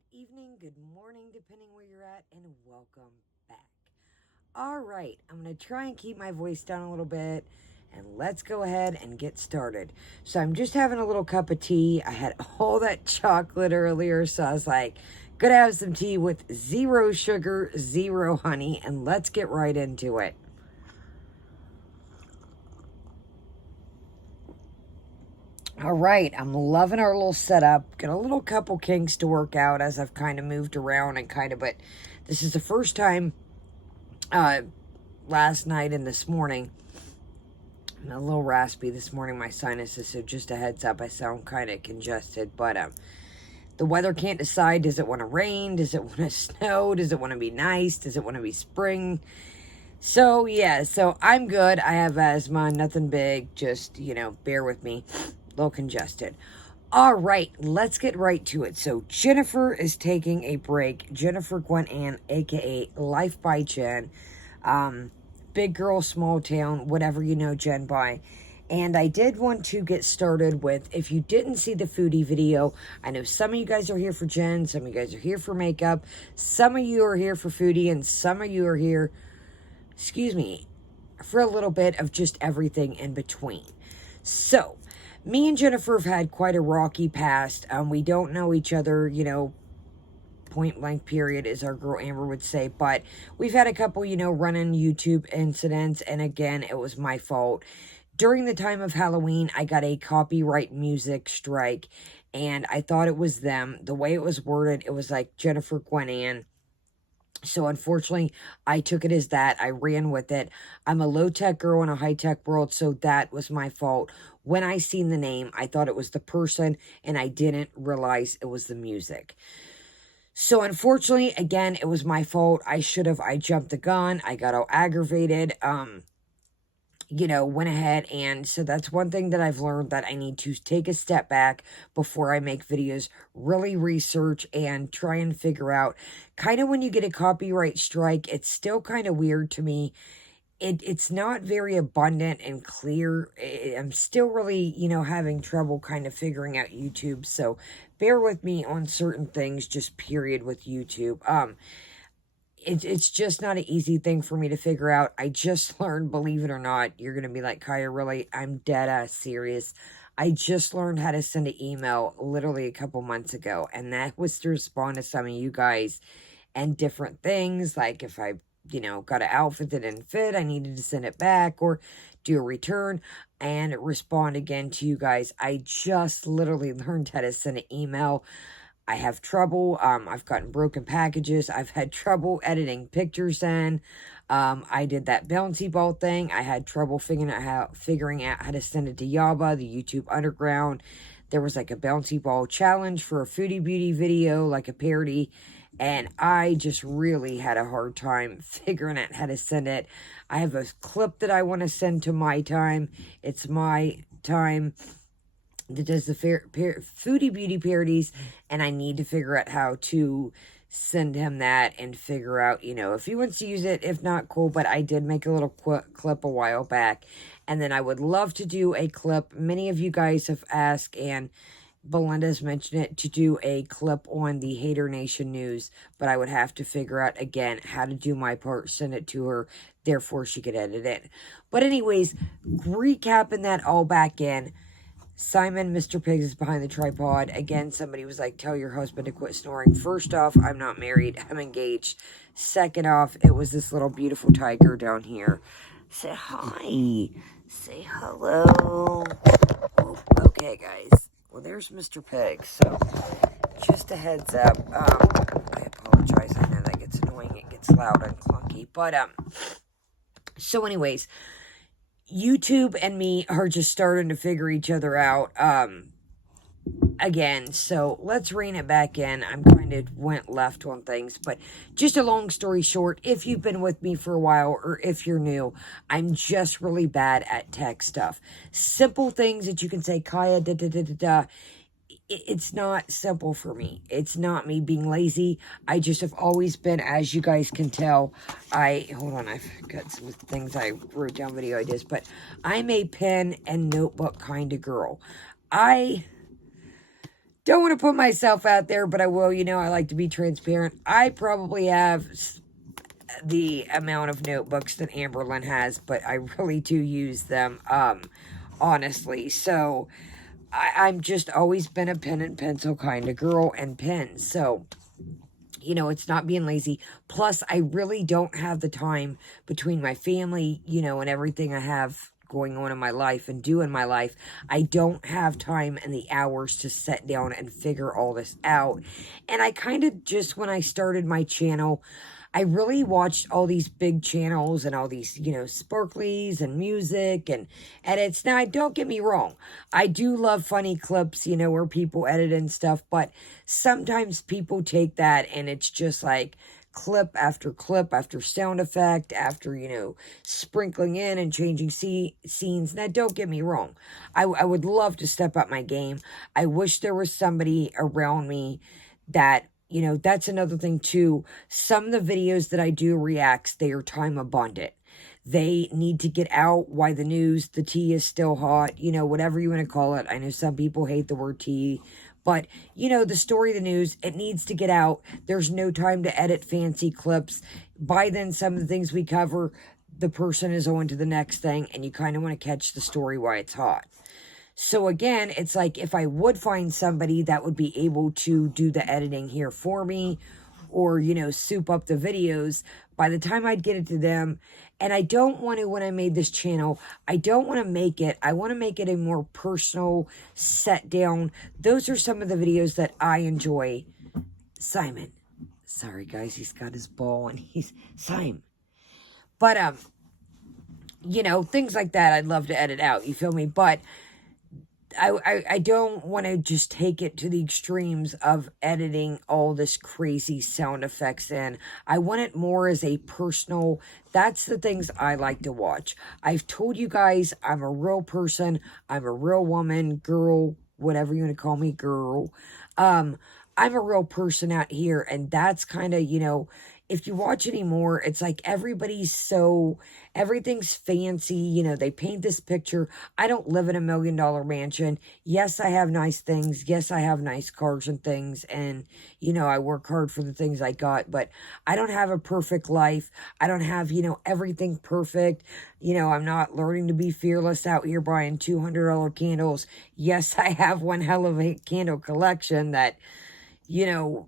good evening, good morning, depending where you're at, and welcome back. All right, I'm going to try and keep my voice down a little bit, and let's go ahead and get started. So I'm just having a little cup of tea. I had all that chocolate earlier, so I was like, gonna have some tea with zero sugar, zero honey, and let's get right into it. All right, I'm loving our little setup. Got a little couple kinks to work out as I've kind of moved around but this is the first time last night and this morning. I'm a little raspy this morning, my sinuses, so just a heads up, I sound kind of congested, but the weather can't decide. Does it want to rain? Does it want to snow? Does it want to be nice? Does it want to be spring? So, yeah, so I'm good. I have asthma, nothing big, just, bear with me. A little congested. All right, let's get right to it. So Jennifer is taking a break. Jennifer Gwen, aka LifeByJen. Big girl, small town, whatever you know Jen by. And I did want to get started with, if you didn't see the foodie video, I know some of you guys are here for Jen, some of you guys are here for makeup, some of you are here for foodie, and some of you are here, for a little bit of just everything in between. So, me and Jennifer have had quite a rocky past. We don't know each other, point blank period, as our girl Amber would say, but we've had a couple, running YouTube incidents, and again, it was my fault. During the time of Halloween, I got a copyright music strike, and I thought it was them. The way it was worded, it was like Jennifer Gwen. So unfortunately, I took it as that. I ran with it. I'm a low-tech girl in a high-tech world, so that was my fault. When I seen the name, I thought it was the person, and I didn't realize it was the music. So unfortunately, again, it was my fault. I jumped the gun. I got all aggravated. Went ahead, and so that's one thing that I've learned, that I need to take a step back before I make videos, really research and try and figure out, kind of when you get a copyright strike, it's still kind of weird to me. It's not very abundant and clear. I'm still really, having trouble kind of figuring out YouTube, so bear with me on certain things, just period with YouTube. It's just not an easy thing for me to figure out. I just learned, believe it or not, you're going to be like, Kaya, really? I'm dead ass serious. I just learned how to send an email literally a couple months ago, and that was to respond to some of you guys and different things, like if I, got an outfit that didn't fit, I needed to send it back or do a return and respond again to you guys. I just literally learned how to send an email. I have trouble. I've gotten broken packages. I've had trouble editing pictures in. I did that bouncy ball thing. I had trouble figuring out how to send it to Yaba, the YouTube Underground. There was like a bouncy ball challenge for a foodie beauty video, like a parody. And I just really had a hard time figuring out how to send it. I have a clip that I want to send to my time. It's my time that does the foodie beauty parodies, and I need to figure out how to send him that and figure out, if he wants to use it. If not, cool, but I did make a little clip a while back, and then I would love to do a clip. Many of you guys have asked, and Belinda's mentioned it, to do a clip on the Hater Nation news, but I would have to figure out, again, how to do my part, send it to her, therefore she could edit it. But anyways, recapping that all back in, Simon, Mr. Pigs, is behind the tripod. Again, somebody was like, tell your husband to quit snoring. First off, I'm not married. I'm engaged. Second off, it was this little beautiful tiger down here. Say hi. Say hello. Oh, okay, guys. Well, there's Mr. Pig. So, just a heads up. I apologize. I know that gets annoying. It gets loud and clunky. But, so anyways, YouTube and me are just starting to figure each other out, again, so let's rein it back in. I'm kind of went left on things, but just a long story short, if you've been with me for a while, or if you're new, I'm just really bad at tech stuff. Simple things that you can say, Kaya, da-da-da-da-da, it's not simple for me. It's not me being lazy. I just have always been, as you guys can tell, hold on, I've got some things I wrote down, video ideas, but I'm a pen and notebook kind of girl. I don't want to put myself out there, but I will. You know, I like to be transparent. I probably have the amount of notebooks that Amberlyn has, but I really do use them, honestly. So, I'm just always been a pen and pencil kind of girl, and pens. So, you know, it's not being lazy. Plus, I really don't have the time between my family, you know, and everything I have going on in my life and do in my life. I don't have time and the hours to sit down and figure all this out. And I kind of just, when I started my channel, I really watched all these big channels and all these, you know, sparklies and music and edits. Now, don't get me wrong. I do love funny clips, you know, where people edit and stuff. But sometimes people take that and it's just like clip after sound effect after, you know, sprinkling in and changing scenes. Now, don't get me wrong. I would love to step up my game. I wish there was somebody around me that, you know, that's another thing too. Some of the videos that I do reacts, they are time abundant. They need to get out why the news, the tea is still hot, you know, whatever you want to call it. I know some people hate the word tea, but, you know, the story, the news, it needs to get out. There's no time to edit fancy clips. By then, some of the things we cover, the person is on to the next thing, and you kind of want to catch the story while it's hot. So again, it's like if I would find somebody that would be able to do the editing here for me or, you know, soup up the videos, by the time I'd get it to them, and I don't want to, when I made this channel, I don't want to make it, I want to make it a more personal, set down. Those are some of the videos that I enjoy. Simon. Sorry, guys, he's got his ball and he's, Simon. But, you know, things like that I'd love to edit out, you feel me? But I don't want to just take it to the extremes of editing all this crazy sound effects in. I want it more as a personal, that's the things I like to watch. I've told you guys I'm a real person. I'm a real woman, girl, whatever you want to call me, girl. I'm a real person out here, and that's kind of, you know, if you watch anymore, it's like everything's fancy, you know, they paint this picture. I don't live in $1 million mansion. Yes, I have nice things. Yes, I have nice cars and things. And, you know, I work hard for the things I got, but I don't have a perfect life. I don't have, you know, everything perfect. You know, I'm not learning to be fearless out here buying $200 candles. Yes, I have one hell of a candle collection that, you know,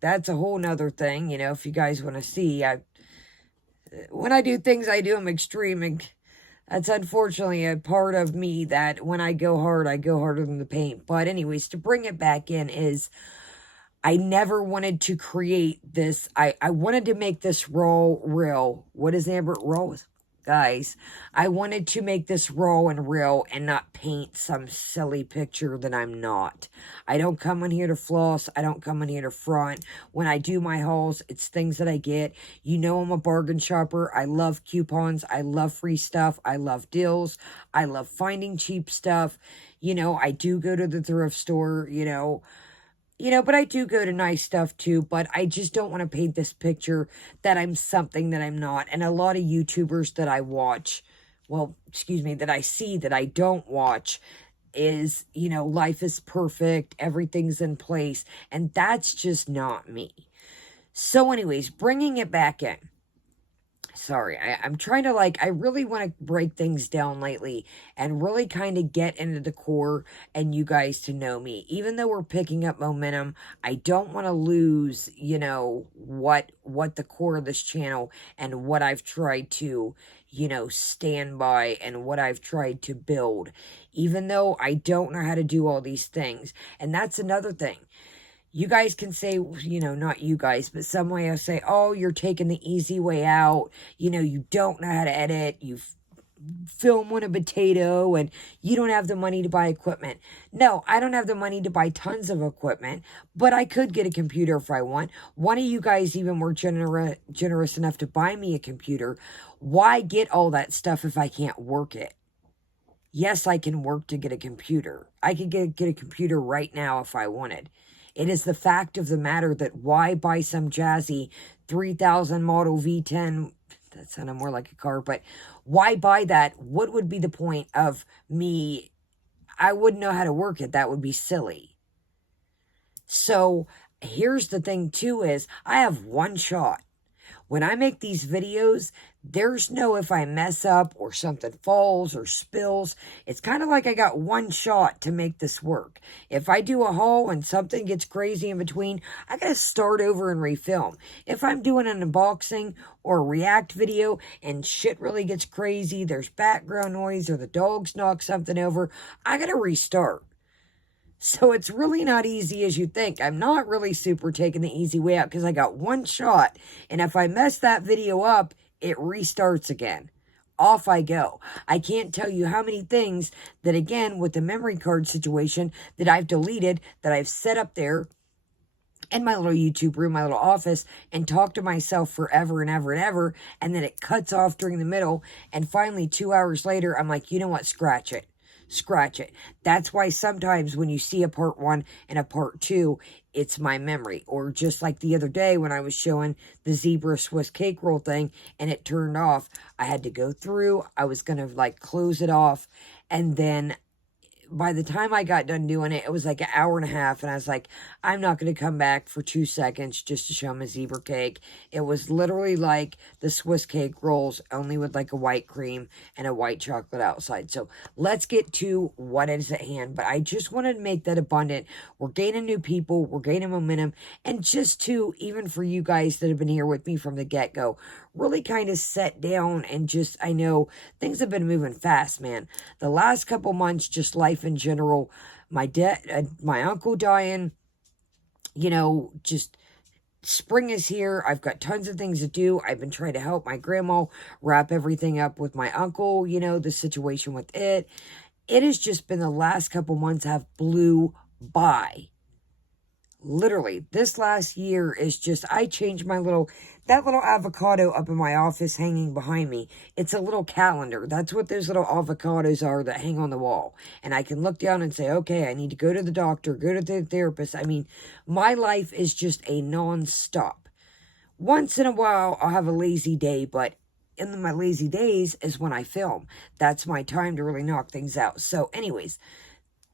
that's a whole nother thing, you know, if you guys want to see. When I do things, I do them extreme, and that's unfortunately a part of me that when I go hard, I go harder than the paint. But anyways, to bring it back in is, I never wanted to create this. I wanted to make this raw, real. What is Amber? Raw? Guys, I wanted to make this raw and real and not paint some silly picture that I'm not. I don't come in here to floss. I don't come in here to front. When I do my hauls, it's things that I get. You know I'm a bargain shopper. I love coupons. I love free stuff. I love deals. I love finding cheap stuff. You know, I do go to the thrift store, you know, but I do go to nice stuff too, but I just don't want to paint this picture that I'm something that I'm not. And a lot of YouTubers that I watch, well, excuse me, that I see that I don't watch is, you know, life is perfect, everything's in place, and that's just not me. So anyways, bringing it back in. Sorry, I'm trying to, like, I really want to break things down lately and really kind of get into the core and you guys to know me. Even though we're picking up momentum, I don't want to lose, you know, what the core of this channel and what I've tried to, you know, stand by and what I've tried to build. Even though I don't know how to do all these things. And that's another thing. You guys can say, you know, not you guys, but some way I'll say, oh, you're taking the easy way out. You know, you don't know how to edit. You film on a potato and you don't have the money to buy equipment. No, I don't have the money to buy tons of equipment, but I could get a computer if I want. One of you guys even were generous enough to buy me a computer. Why get all that stuff if I can't work it? Yes, I can work to get a computer. I could get a computer right now if I wanted. It is the fact of the matter that why buy some jazzy 3000 model V10, that sounded more like a car, but why buy that? What would be the point of me? I wouldn't know how to work it. That would be silly. So here's the thing too is I have one shot. When I make these videos, there's no if I mess up or something falls or spills. It's kind of like I got one shot to make this work. If I do a haul and something gets crazy in between, I got to start over and refilm. If I'm doing an unboxing or a react video and shit really gets crazy, there's background noise or the dogs knock something over, I got to restart. So it's really not easy as you think. I'm not really super taking the easy way out because I got one shot. And if I mess that video up, it restarts again. Off I go. I can't tell you how many things that, again, with the memory card situation that I've deleted, that I've set up there in my little YouTube room, my little office, and talk to myself forever and ever and ever. And then it cuts off during the middle. And finally, 2 hours later, I'm like, you know what? Scratch it. Scratch it. That's why sometimes when you see a part 1 and a part 2, it's my memory. Or just like the other day when I was showing the zebra Swiss cake roll thing and it turned off, I had to go through. I was going to like close it off, and then by the time I got done doing it, it was like an hour and a half, and I was like, I'm not going to come back for 2 seconds just to show them a zebra cake. It was literally like the Swiss cake rolls, only with like a white cream and a white chocolate outside. So let's get to what is at hand, but I just wanted to make that abundant. We're gaining new people, we're gaining momentum, and just to, even for you guys that have been here with me from the get-go, really kind of set down and just, I know things have been moving fast, man. The last couple months, just life in general, my uncle dying, you know, just spring is here. I've got tons of things to do. I've been trying to help my grandma wrap everything up with my uncle, you know, the situation with it. It has just been the last couple months have blew by. Literally, this last year is just, I changed that little avocado up in my office hanging behind me. It's a little calendar. That's what those little avocados are that hang on the wall. And I can look down and say, okay, I need to go to the doctor, go to the therapist. I mean, my life is just a non-stop. Once in a while, I'll have a lazy day, but in my lazy days is when I film. That's my time to really knock things out. So anyways,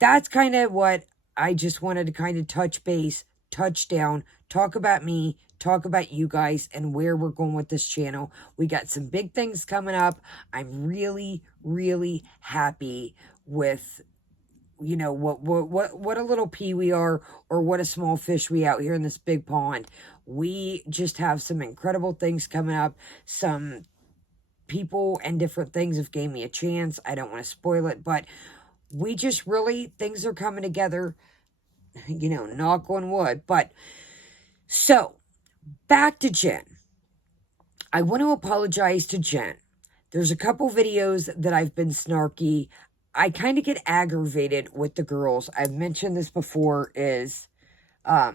that's kind of what I just wanted to kind of touch base, touch down, talk about me, talk about you guys, and where we're going with this channel. We got some big things coming up. I'm really, really happy with, you know, what a little pea we are, or what a small fish we out here in this big pond. We just have some incredible things coming up. Some people and different things have gave me a chance. I don't want to spoil it, but we just really, things are coming together, you know, knock on wood. But, so, back to Jen. I want to apologize to Jen. There's a couple videos that I've been snarky. I kind of get aggravated with the girls. I've mentioned this before, is, I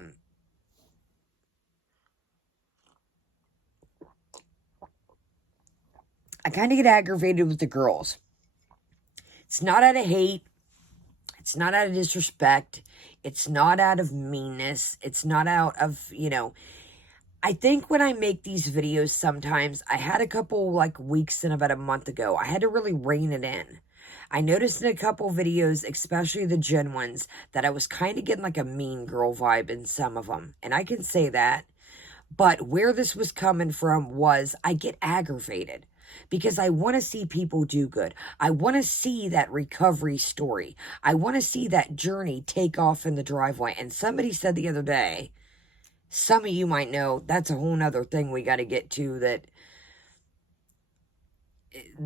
kind of get aggravated with the girls. It's not out of hate. It's not out of disrespect. It's not out of meanness. It's not out of, you know, I think when I make these videos sometimes, I had a couple like weeks and about a month ago, I had to really rein it in. I noticed in a couple videos, especially the Jen ones, that I was kind of getting like a mean girl vibe in some of them. And I can say that. But where this was coming from was I get aggravated. Because I want to see people do good. I want to see that recovery story. I want to see that journey take off in the driveway. And somebody said the other day, some of you might know, that's a whole nother thing we got to get to, that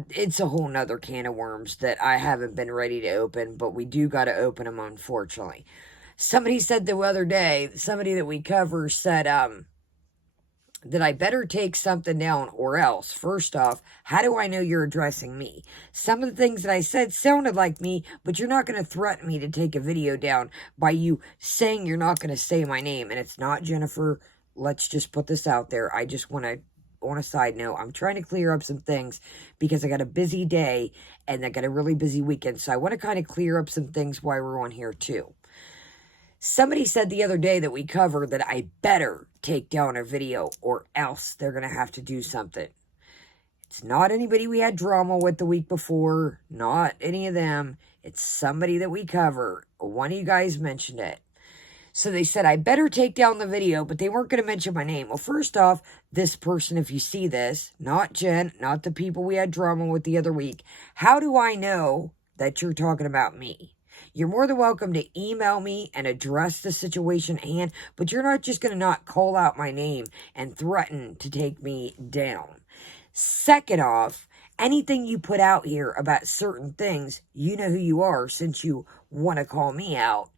it's a whole nother can of worms that I haven't been ready to open, but we do got to open them, unfortunately. Somebody said the other day, somebody that we cover said, that I better take something down, or else, first off, how do I know you're addressing me? Some of the things that I said sounded like me, but you're not going to threaten me to take a video down by you saying you're not going to say my name. And it's not Jennifer. Let's just put this out there. I just want to, on a side note, I'm trying to clear up some things because I got a busy day and I got a really busy weekend. So I want to kind of clear up some things while we're on here too. Somebody said the other day that we covered that I better take down a video or else they're going to have to do something. It's not anybody we had drama with the week before. Not any of them. It's somebody that we cover. One of you guys mentioned it. So they said I better take down the video, but they weren't going to mention my name. Well, first off, this person, if you see this, not Jen, not the people we had drama with the other week, how do I know that you're talking about me? You're more than welcome to email me and address the situation at hand, but you're not just going to not call out my name and threaten to take me down. Second off, anything you put out here about certain things, you know who you are since you want to call me out.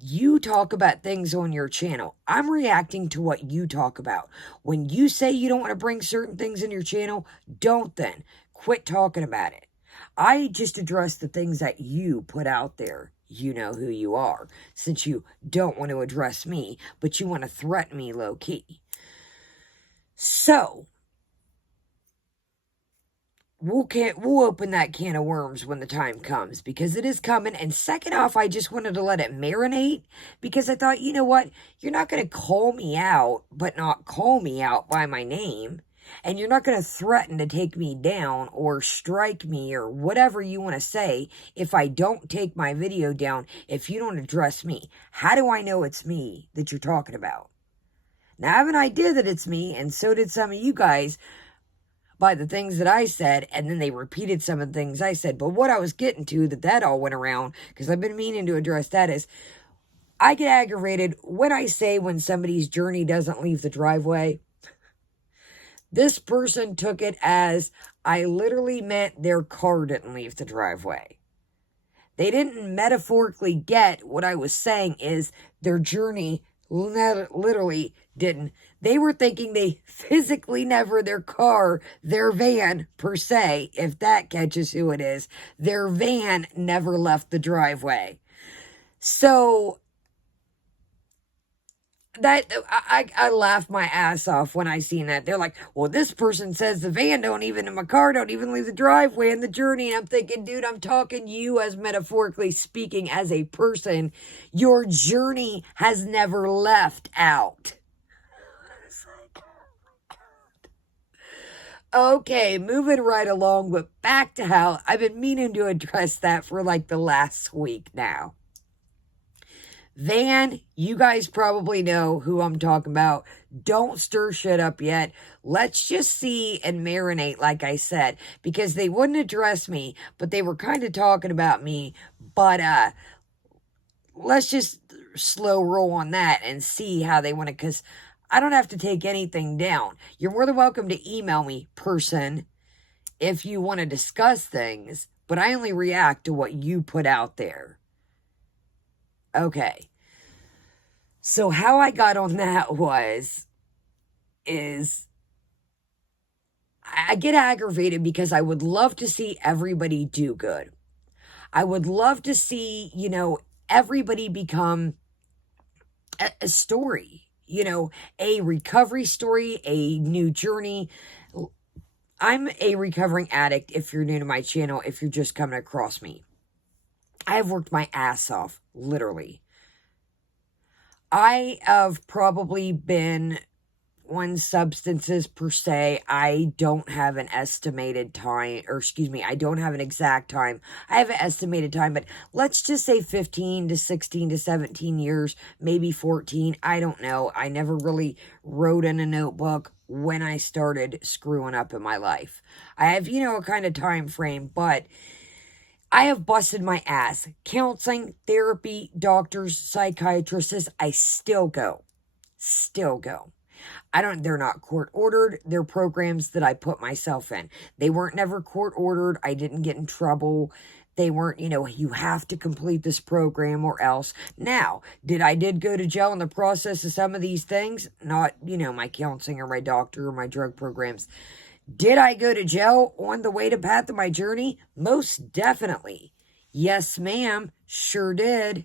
You talk about things on your channel. I'm reacting to what you talk about. When you say you don't want to bring certain things in your channel, don't then. Quit talking about it. I just address the things that you put out there. You know who you are, since you don't want to address me, but you want to threaten me low-key. So, we'll open that can of worms when the time comes, because it is coming. And second off, I just wanted to let it marinate, because I thought, you know what, you're not going to call me out, but not call me out by my name, and you're not going to threaten to take me down or strike me or whatever you want to say if I don't take my video down, if you don't address me. How do I know it's me that you're talking about? Now, I have an idea that it's me, and so did some of you guys, by the things that I said, and then they repeated some of the things I said. But what I was getting to, that all went around, because I've been meaning to address that, is I get aggravated when I say when somebody's journey doesn't leave the driveway. This person took it as I literally meant their car didn't leave the driveway. They didn't metaphorically get what I was saying is their journey literally didn't. They were thinking they physically never, their car, their van per se, if that catches who it is, their van never left the driveway. So that I laugh my ass off when I seen that. They're like, well, this person says the van and my car don't even leave the driveway in the journey. And I'm thinking, dude, I'm talking you as metaphorically speaking as a person. Your journey has never left out. Okay, moving right along, but back to how I've been meaning to address that for like the last week now. Van, you guys probably know who I'm talking about. Don't stir shit up yet. Let's just see and marinate, like I said, because they wouldn't address me, but they were kind of talking about me. But let's just slow roll on that and see how they want to, because I don't have to take anything down. You're more than welcome to email me, person, if you want to discuss things, but I only react to what you put out there. Okay. So how I got on that is I get aggravated because I would love to see everybody do good. I would love to see, everybody become a story, a recovery story, a new journey. I'm a recovering addict if you're new to my channel, if you're just coming across me. I have worked my ass off, literally. I have probably been on substances per se. I don't have an estimated time, I don't have an exact time. I have an estimated time, but let's just say 15 to 16 to 17 years, maybe 14. I don't know. I never really wrote in a notebook when I started screwing up in my life. I have, a kind of time frame, but I have busted my ass. Counseling, therapy, doctors, psychiatrists, I still go. They're not court ordered. They're programs that I put myself in. They weren't never court ordered. I didn't get in trouble. They weren't, you have to complete this program or else. Now, I did go to jail in the process of some of these things? Not, my counseling or my doctor or my drug programs. Did I go to jail on the way to path of my journey? Most definitely. Yes, ma'am. Sure did.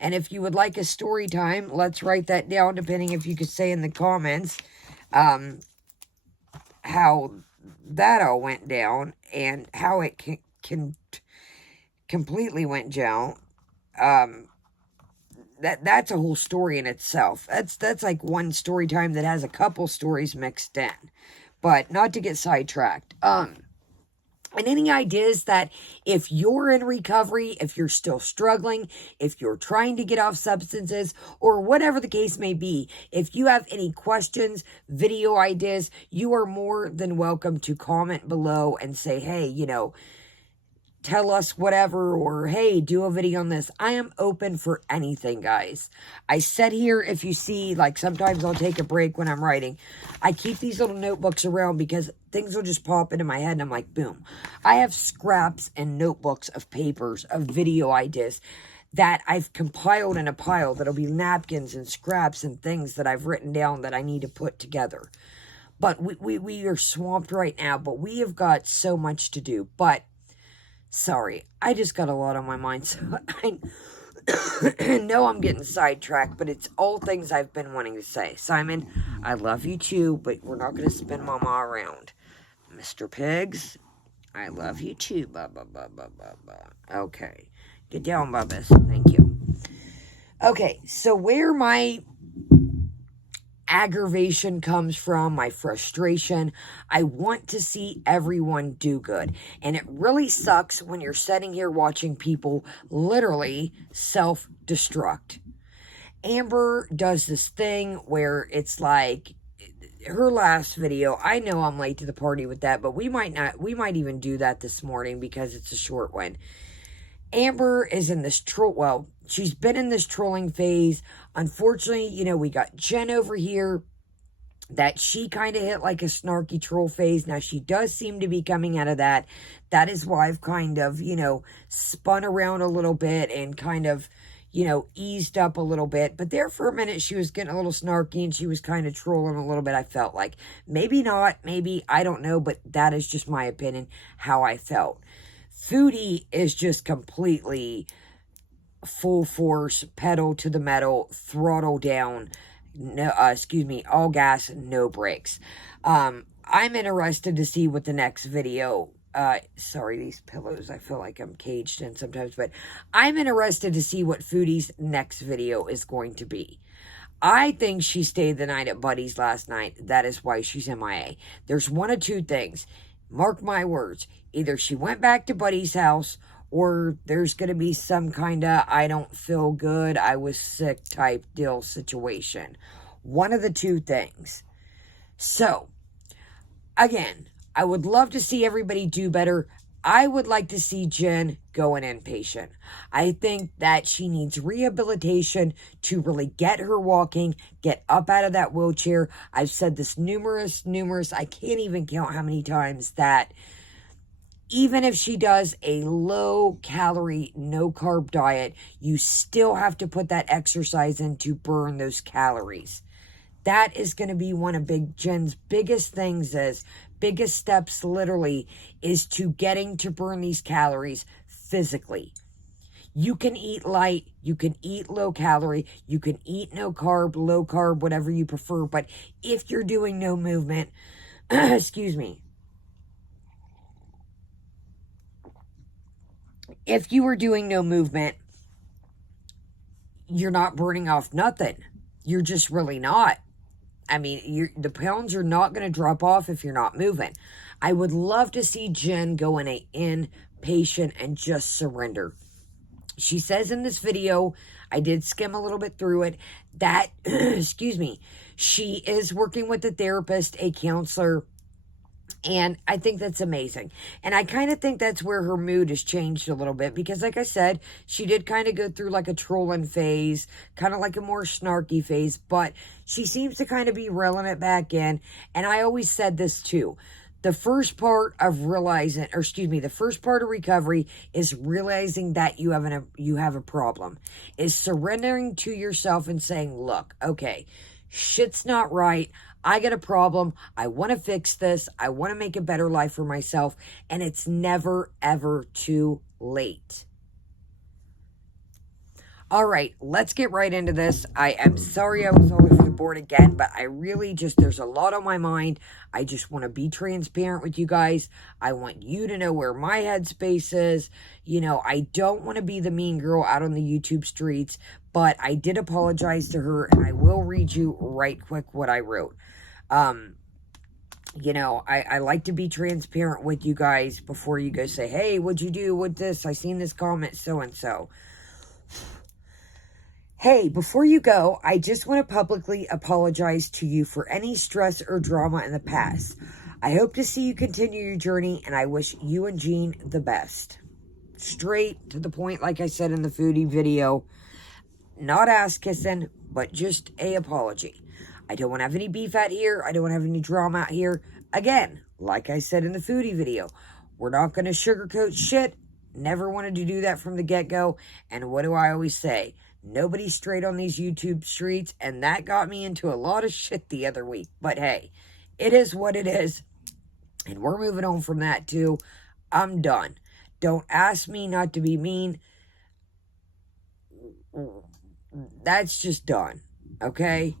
And if you would like a story time, let's write that down, depending if you could say in the comments how that all went down and how it completely went down. That's a whole story in itself. That's like one story time that has a couple stories mixed in. But not to get sidetracked. And any ideas that if you're in recovery, if you're still struggling, if you're trying to get off substances, or whatever the case may be, if you have any questions, video ideas, you are more than welcome to comment below and say, hey, tell us whatever, or hey, do a video on this. I am open for anything, guys. I said here, if you see, like, sometimes I'll take a break when I'm writing. I keep these little notebooks around because things will just pop into my head and I'm like, boom. I have scraps and notebooks of papers, of video ideas that I've compiled in a pile that'll be napkins and scraps and things that I've written down that I need to put together. But we are swamped right now, but we have got so much to do. But sorry, I just got a lot on my mind, so I know I'm getting sidetracked, but it's all things I've been wanting to say. Simon, I love you too, but we're not going to spin Mama around. Mr. Pigs, I love you too. Blah, blah, blah, blah, blah, blah. Okay, get down, Bubbas. Thank you. Okay, so where my aggravation comes from, my frustration, I want to see everyone do good. And it really sucks when you're sitting here watching people literally self-destruct. Amber does this thing where it's like her last video. I know I'm late to the party with that, but we might even do that this morning because it's a short one. Amber is in this she's been in this trolling phase. Unfortunately, we got Jen over here that she kind of hit like a snarky troll phase. Now, she does seem to be coming out of that. That is why I've kind of, spun around a little bit and kind of, eased up a little bit. But there for a minute, she was getting a little snarky and she was kind of trolling a little bit, I felt like. Maybe not, maybe, I don't know, but that is just my opinion, how I felt. Foodie is just completely full force, pedal to the metal, throttle down, no, all gas, no brakes. I'm interested to see what the next video, sorry, these pillows, I feel like I'm caged in sometimes, but I'm interested to see what Foodie's next video is going to be. I think she stayed the night at Buddy's last night. That is why she's MIA. There's one of two things. Mark my words. Either she went back to Buddy's house, or there's going to be some kind of I don't feel good, I was sick type deal situation. One of the two things. So, again, I would love to see everybody do better. I would like to see Jen go an inpatient. I think that she needs rehabilitation to really get her walking, get up out of that wheelchair. I've said this numerous, I can't even count how many times, that even if she does a low-calorie, no-carb diet, you still have to put that exercise in to burn those calories. That is going to be one of Jen's biggest things, biggest steps literally, is to getting to burn these calories physically. You can eat light, you can eat low calorie, you can eat no carb, low carb, whatever you prefer, but if you're doing no movement, excuse me, if you are doing no movement, you're not burning off nothing. You're just really not. I mean, the pounds are not going to drop off if you're not moving. I would love to see Jen go in a inpatient and just surrender. She says in this video, I did skim a little bit through it, that, excuse me, she is working with a therapist, a counselor, and I think that's amazing. And I kind of think that's where her mood has changed a little bit. Because like I said, she did kind of go through like a trolling phase. Kind of like a more snarky phase. But she seems to kind of be reeling it back in. And I always said this too. The first part of the first part of recovery is realizing that you have a problem. Is surrendering to yourself and saying, look, okay, shit's not right. I got a problem. I want to fix this. I want to make a better life for myself. And it's never, ever too late. All right, let's get right into this. I am sorry I was all over the board again, but I really there's a lot on my mind. I just want to be transparent with you guys. I want you to know where my headspace is. I don't want to be the mean girl out on the YouTube streets, but I did apologize to her, and I will read you right quick what I wrote. You know, I like to be transparent with you guys before you go say, hey, what'd you do with this? I seen this comment, so-and-so. Hey, before you go, I just want to publicly apologize to you for any stress or drama in the past. I hope to see you continue your journey, and I wish you and Jean the best. Straight to the point, like I said in the foodie video. Not ass kissing, but just a apology. I don't want to have any beef out here. I don't want to have any drama out here. Again, like I said in the foodie video, we're not going to sugarcoat shit. Never wanted to do that from the get-go. And what do I always say? Nobody's straight on these YouTube streets, and that got me into a lot of shit the other week. But hey, it is what it is, and we're moving on from that too. I'm done. Don't ask me not to be mean. That's just done, okay?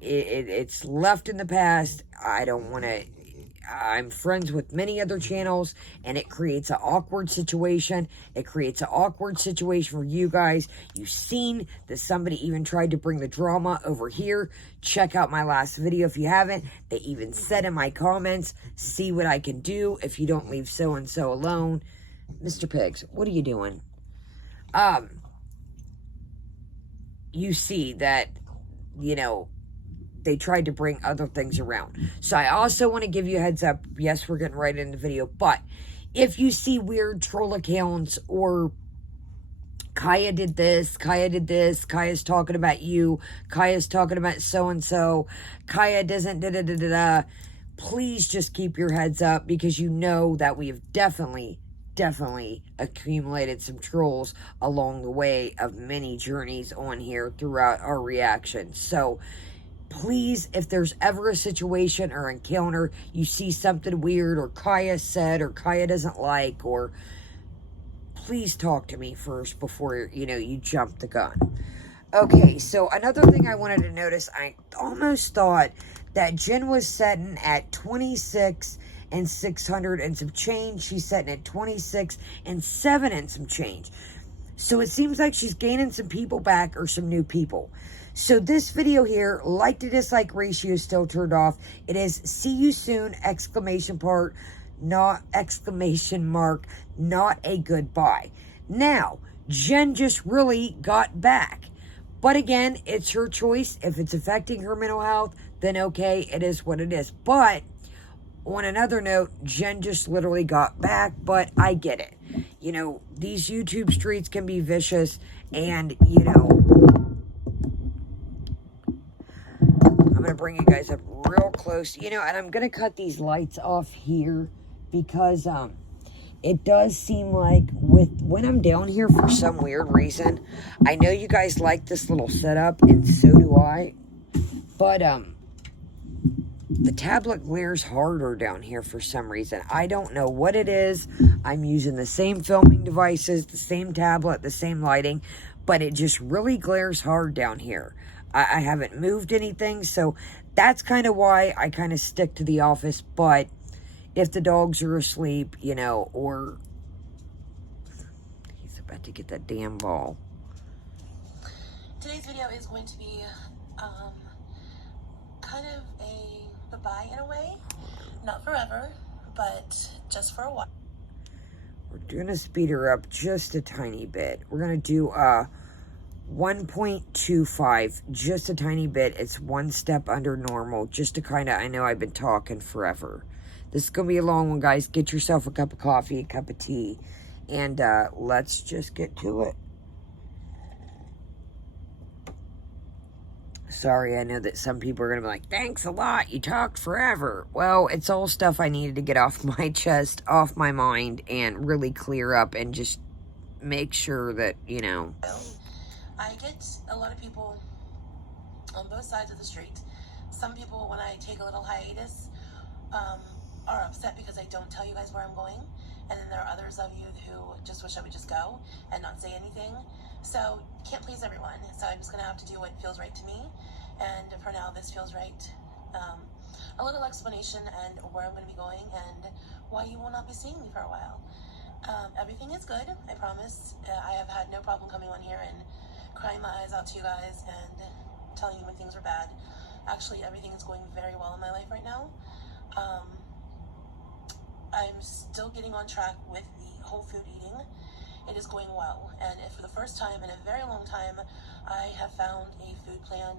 It's left in the past. I don't want to... I'm friends with many other channels, and it creates an awkward situation. It creates an awkward situation for you guys. You've seen that somebody even tried to bring the drama over here. Check out my last video if you haven't. They even said in my comments, see what I can do if you don't leave so-and-so alone. Mr. Pigs, what are you doing? You see that, you know, they tried to bring other things around. So I also want to give you a heads up. Yes, we're getting right into the video. But if you see weird troll accounts or Kaya did this, Kaya's talking about you, Kaya's talking about so-and-so, Kaya doesn't da-da-da-da-da, please just keep your heads up, because you know that we have definitely accumulated some trolls along the way of many journeys on here throughout our reactions. So please, if there's ever a situation or encounter, you see something weird, or Kaya said, or Kaya doesn't like, or please talk to me first before, you know, you jump the gun. Okay, so another thing I wanted to notice, I almost thought that Jen was setting at 26 and 600 and some change. She's setting at 26 and 7 and some change. So it seems like she's gaining some people back, or some new people. So this video here, like to dislike ratio is still turned off. It is see you soon, exclamation part, not exclamation mark, not a goodbye. Now, Jen just really got back. But again, it's her choice. If it's affecting her mental health, then okay, it is what it is. But on another note, Jen just literally got back, but I get it. You know, these YouTube streets can be vicious, and, you know, I'm going to bring you guys up real close, you know, and I'm going to cut these lights off here because it does seem like when I'm down here for some weird reason, I know you guys like this little setup, and so do I, but the tablet glares harder down here for some reason. I don't know what it is. I'm using the same filming devices, the same tablet, the same lighting, but it just really glares hard down here. I haven't moved anything, so that's kind of why I kind of stick to the office. But if the dogs are asleep, you know, or he's about to get that damn ball. Today's video is going to be kind of a goodbye in a way. Not forever, but just for a while. We're going to speed her up just a tiny bit. We're going to do 1.25, just a tiny bit. It's one step under normal, just to kind of, I know I've been talking forever. This is going to be a long one, guys. Get yourself a cup of coffee, a cup of tea, and let's just get to it. Sorry, I know that some people are going to be like, thanks a lot, you talked forever. Well, it's all stuff I needed to get off my chest, off my mind, and really clear up and just make sure that, you know. I get a lot of people on both sides of the street. Some people, when I take a little hiatus, are upset because I don't tell you guys where I'm going. And then there are others of you who just wish I would just go and not say anything. So, can't please everyone. So I'm just going to have to do what feels right to me. And for now, this feels right. A little explanation and where I'm going to be going and why you will not be seeing me for a while. Everything is good, I promise. I have had no problem coming on here and crying my eyes out to you guys and telling you when things were bad. Actually, everything is going very well in my life right now. Um, I'm still getting on track with the whole food eating. It is going well, and if for the first time in a very long time, I have found a food plan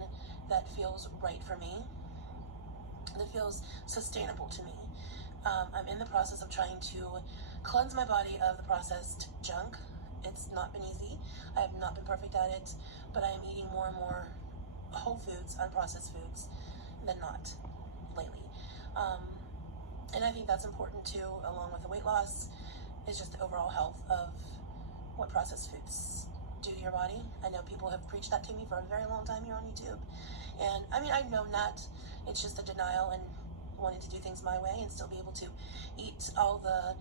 that feels right for me, that feels sustainable to me. I'm in the process of trying to cleanse my body of the processed junk. It's not been easy. I have not been perfect at it, but I am eating more and more whole foods, unprocessed foods, than not lately. Um, and I think that's important too, along with the weight loss, is just the overall health of what processed foods do to your body. I know people have preached that to me for a very long time here on YouTube. And I mean, I've known that. It's just a denial and wanting to do things my way and still be able to eat all the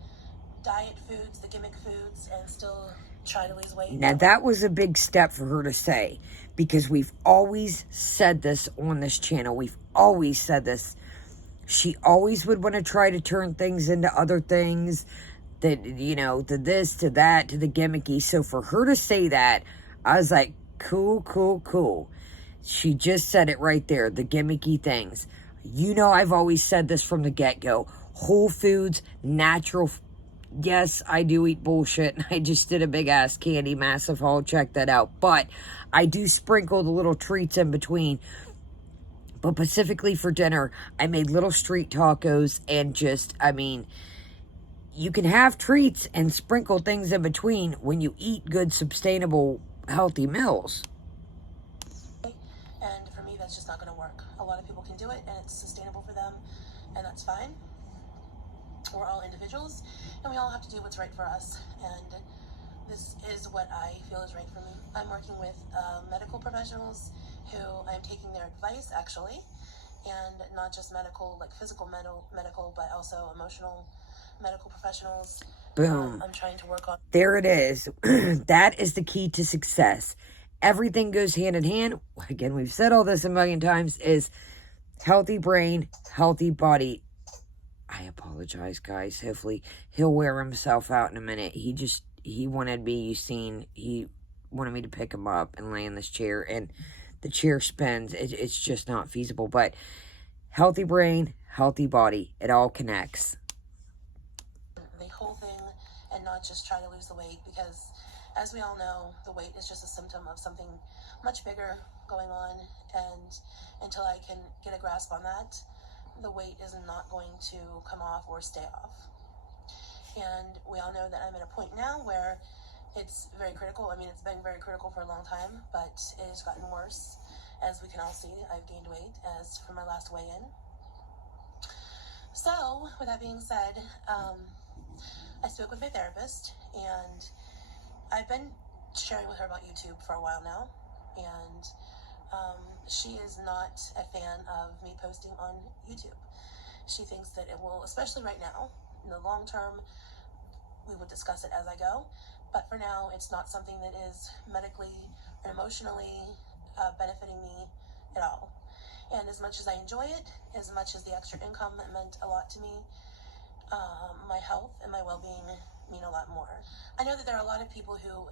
diet foods, the gimmick foods, and still try to lose weight. Now, that was a big step for her to say, because we've always said this on this channel. We've always said this. She always would want to try to turn things into other things, that, you know, to this, to that, to the gimmicky. So for her to say that, I was like, cool, cool, cool. She just said it right there, the gimmicky things. You know, I've always said this from the get-go. Whole foods, natural. Yes, I do eat bullshit. I just did a big-ass candy massive haul. Check that out. But I do sprinkle the little treats in between. But specifically for dinner, I made little street tacos and just, I mean, you can have treats and sprinkle things in between when you eat good, sustainable, healthy meals. And for me, that's just not going to work. A lot of people can do it, and it's sustainable for them, and that's fine. We're all individuals, and we all have to do what's right for us. And this is what I feel is right for me. I'm working with medical professionals who I'm taking their advice, actually, and not just medical, like physical medical, but also emotional medical professionals. Boom. I'm trying to work on. There it is. That is the key to success. Everything goes hand in hand. Again, we've said all this a million times, is healthy brain, healthy body. I apologize, guys. Hopefully he'll wear himself out in a minute. He wanted me, he wanted me to pick him up and lay in this chair, and the chair spins. It's just not feasible. But healthy brain, healthy body, it all connects. The whole thing, and not just try to lose the weight, because as we all know, the weight is just a symptom of something much bigger going on, and until I can get a grasp on that, the weight is not going to come off or stay off. And we all know that I'm at a point now where it's very critical. I mean, it's been very critical for a long time, but it has gotten worse. As we can all see, I've gained weight as for my last weigh-in. So, with that being said, I spoke with my therapist, and I've been sharing with her about YouTube for a while now, and she is not a fan of me posting on YouTube. She thinks that it will, especially right now, in the long term, we would discuss it as I go, but for now, it's not something that is medically or emotionally benefiting me at all. And as much as I enjoy it, as much as the extra income meant a lot to me, my health and my well-being mean a lot more. I know that there are a lot of people who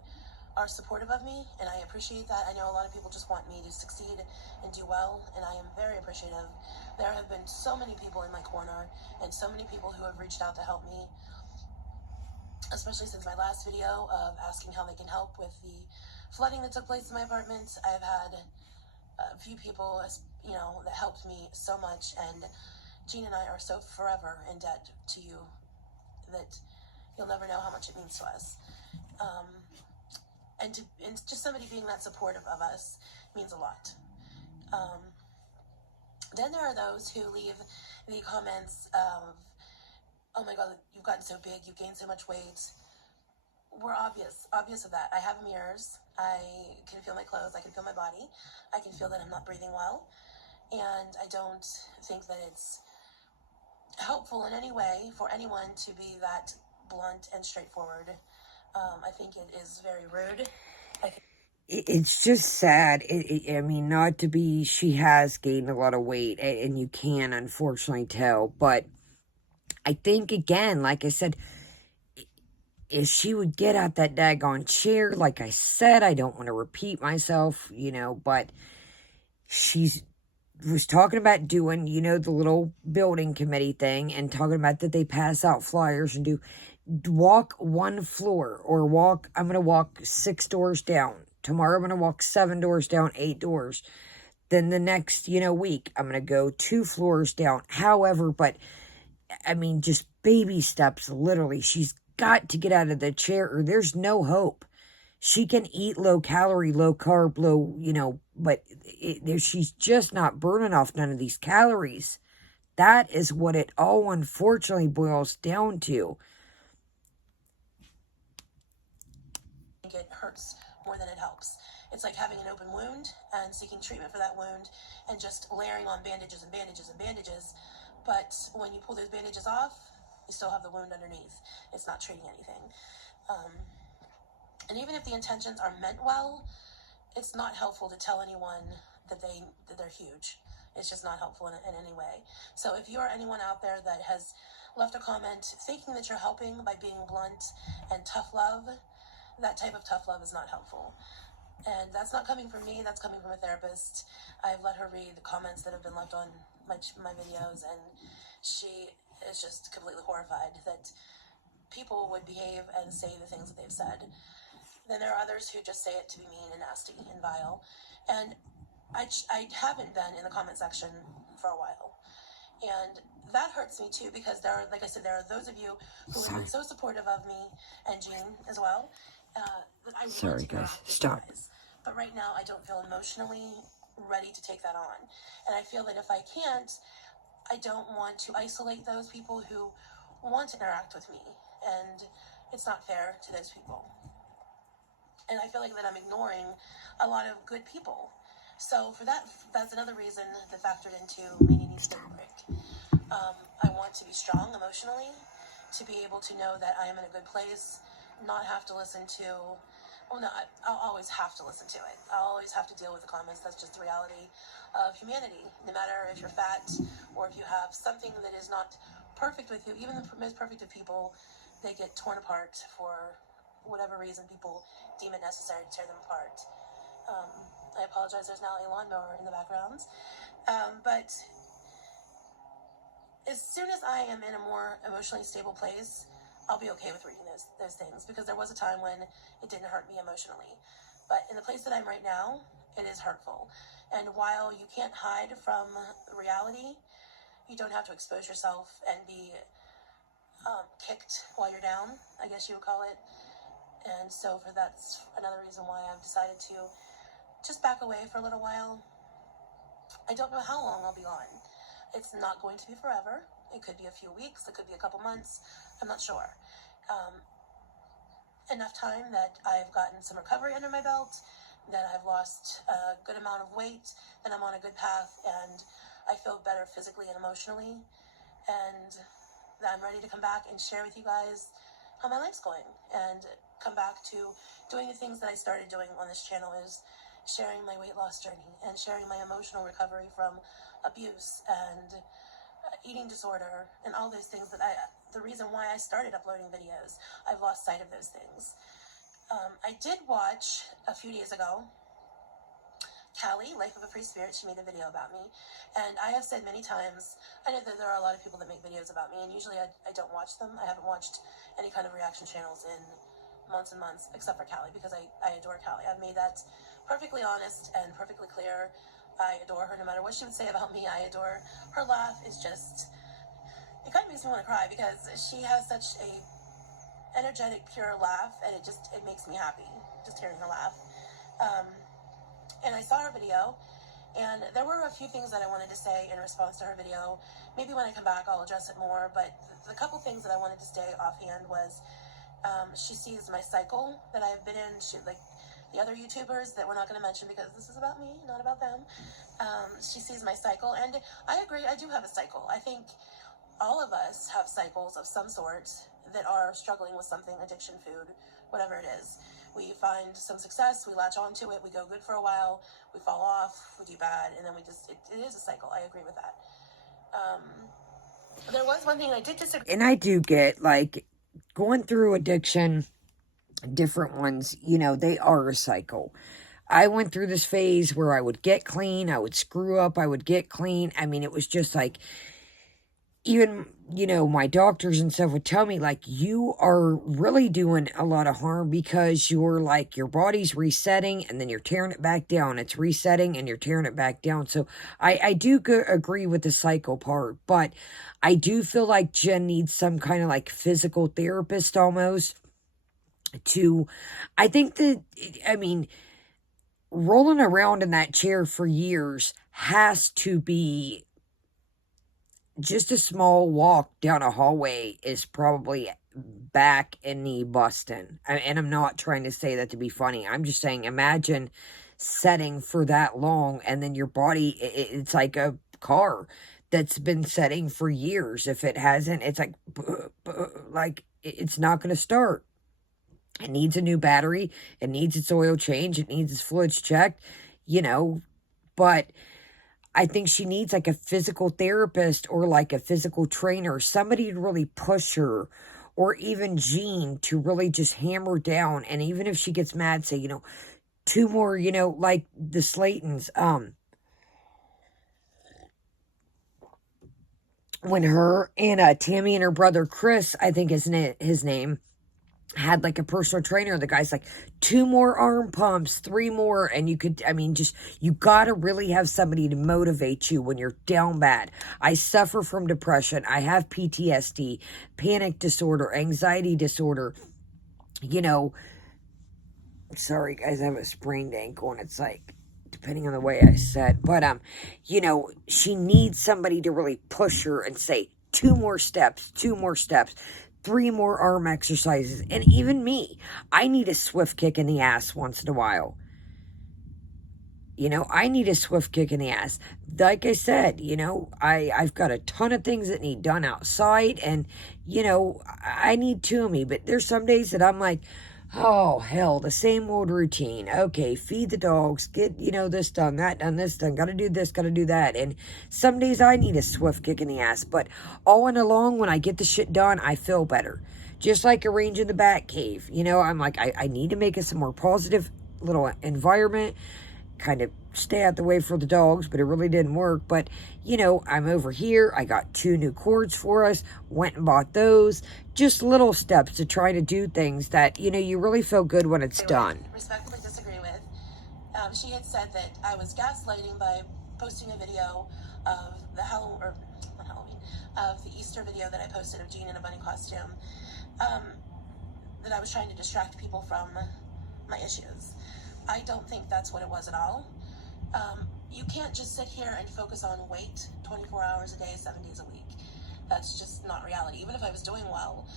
are supportive of me, and I appreciate that. I know a lot of people just want me to succeed and do well, and I am very appreciative. There have been so many people in my corner, and so many people who have reached out to help me, especially since my last video of asking how they can help with the flooding that took place in my apartment. I've had a few people, you know, that helped me so much, and Jean and I are so forever in debt to you that you'll never know how much it means to us. And just somebody being that supportive of us means a lot. Then there are those who leave the comments of, oh my God, you've gotten so big, you've gained so much weight. We're obvious of that. I have mirrors. I can feel my clothes. I can feel my body. I can feel that I'm not breathing well. And I don't think that it's helpful in any way for anyone to be that blunt and straightforward. I think it is very rude. It's just sad. I mean, not to be, she has gained a lot of weight, and you can unfortunately tell, but I think, again, like I said, if she would get out that daggone chair, like I said, I don't want to repeat myself, you know, but she's was talking about doing, you know, the little building committee thing, and talking about that they pass out flyers and do walk one floor, or walk, I'm going to walk 6 doors down. Tomorrow I'm going to walk 7 doors down, 8 doors. Then the next, you know, week, I'm going to go 2 floors down. However, but I mean, just baby steps, literally. She's got to get out of the chair, or there's no hope. She can eat low calorie, low carb, low, you know, but she's just not burning off none of these calories. That is what it all unfortunately boils down to. It hurts more than it helps. It's like having an open wound and seeking treatment for that wound and just layering on bandages and bandages and bandages. But when you pull those bandages off, you still have the wound underneath. It's not treating anything. And even if the intentions are meant well, it's not helpful to tell anyone that they're huge. It's just not helpful in any way. So if you are anyone out there that has left a comment thinking that you're helping by being blunt and tough love, that type of tough love is not helpful. And that's not coming from me, that's coming from a therapist. I've let her read the comments that have been left on my videos, and she is just completely horrified that people would behave and say the things that they've said. Then there are others who just say it to be mean and nasty and vile. And I haven't been in the comment section for a while. And that hurts me too, because there are, like I said, there are those of you who have been so supportive of me, and Jean as well, that I want to guys, stop. But right now I don't feel emotionally ready to take that on. And I feel that if I can't, I don't want to isolate those people who want to interact with me. And it's not fair to those people. And I feel like that I'm ignoring a lot of good people. So for that's another reason that factored into me needing to take a break. I want to be strong emotionally, to be able to know that I am in a good place, not have to listen to, well, no, I'll always have to listen to it. I'll always have to deal with the comments. That's just the reality of humanity. No matter if you're fat or if you have something that is not perfect with you, even the most perfect of people, they get torn apart for whatever reason people deem it necessary to tear them apart. I apologize, there's now a lawnmower in the background. But as soon as I am in a more emotionally stable place, I'll be okay with reading those things, because there was a time when it didn't hurt me emotionally. But in the place that I'm right now, it is hurtful. And while you can't hide from reality, you don't have to expose yourself and be kicked while you're down, I guess you would call it. And so that's another reason why I've decided to just back away for a little while. I don't know how long I'll be on. It's not going to be forever. It could be a few weeks. It could be a couple months. I'm not sure. Enough time that I've gotten some recovery under my belt, that I've lost a good amount of weight, that I'm on a good path, and I feel better physically and emotionally, and that I'm ready to come back and share with you guys how my life's going, and come back to doing the things that I started doing on this channel, is sharing my weight loss journey and sharing my emotional recovery from abuse and eating disorder and all those things that the reason why I started uploading videos. I've lost sight of those things. I did watch a few days ago Callie, Life of a Free Spirit. She made a video about me, and I have said many times, I know that there are a lot of people that make videos about me, and usually I don't watch them. I haven't watched any kind of reaction channels in months and months, except for Callie, because I adore Callie. I've made that perfectly honest and perfectly clear. I adore her no matter what she would say about me. I adore her laugh. Is just, it kind of makes me want to cry, because she has such a energetic, pure laugh, and it makes me happy just hearing her laugh. And I saw her video, and there were a few things that I wanted to say in response to her video. Maybe when I come back I'll address it more, but the couple things that I wanted to say offhand was, she sees my cycle that I've been in. She, like the other YouTubers that we're not going to mention because this is about me, not about them, she sees my cycle, and I agree, I do have a cycle. I think all of us have cycles of some sort that are struggling with something, addiction, food, whatever it is. We find some success, we latch onto it, we go good for a while, we fall off, we do bad, and then we just, it is a cycle. I agree with that. There was one thing I did disagree. And I do get, like, going through addiction, different ones, you know, they are a cycle. I went through this phase where I would get clean, I would screw up, I would get clean. I mean, it was just like, even, my doctors and stuff would tell me, like, you are really doing a lot of harm because you're like, your body's resetting and then you're tearing it back down. It's resetting and you're tearing it back down. So I do agree with the cycle part, but I do feel like Jen needs some kind of like physical therapist almost to, I think that, I mean, rolling around in that chair for years has to be just a small walk down a hallway is probably back and knee busting. And I'm not trying to say that to be funny. I'm just saying, imagine setting for that long and then your body, it's like a car that's been setting for years. If it hasn't, it's like it's not going to start. It needs a new battery. It needs its oil change. It needs its fluids checked, but I think she needs like a physical therapist or like a physical trainer, somebody to really push her, or even Jean to really just hammer down. And even if she gets mad, say, 2 more, like the Slaytons, when her and Tammy and her brother Chris, I think is his name, had like a personal trainer, the guy's like, 2 more arm pumps, 3 more, and you gotta really have somebody to motivate you when you're down bad. I suffer from depression. I have PTSD, panic disorder, anxiety disorder. Sorry guys, I have a sprained ankle and it's like, depending on the way I said, but she needs somebody to really push her and say, 2 more steps, 2 more steps, 3 more arm exercises. And even me, I need a swift kick in the ass once in a while. I need a swift kick in the ass. Like I said, I've got a ton of things that need done outside, and, I need to me. But there's some days that I'm like, oh, hell, the same old routine. Okay, feed the dogs, get, this done, that done, this done, gotta do this, gotta do that. And some days I need a swift kick in the ass, but all in along, when I get the shit done, I feel better. Just like arranging the bat cave. I'm like, I need to make it some more positive little environment, kind of stay out the way for the dogs, but it really didn't work. But, I'm over here. I got 2 new cords for us, went and bought those. Just little steps to try to do things that, you really feel good when it's done. Respectfully disagree with. She had said that I was gaslighting by posting a video of of the Easter video that I posted of Jean in a bunny costume. That I was trying to distract people from my issues. I don't think that's what it was at all. You can't just sit here and focus on weight 24 hours a day, 7 days a week. That's just not reality. Even if I was doing well,